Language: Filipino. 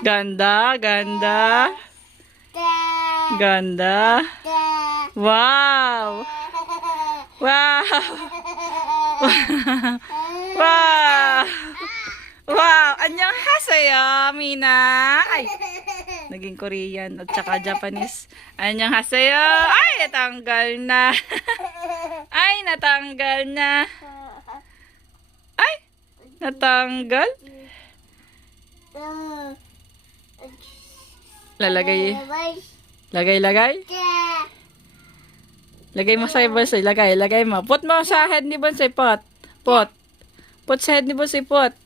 Ganda, ganda. Ganda. Wow. Wow. Wow. Wow. Annyeonghaseyo, Mina. Ay, naging Korean at saka Japanese. Annyeonghaseyo. Ay, natanggal na. Ay, natanggal na. Ay, natanggal. Lalagay. Lagay. Lagay mo sa bonsai. Lagay mo. Put mo sa head ni bonsai. Put. Put sa head ni bonsai. Put.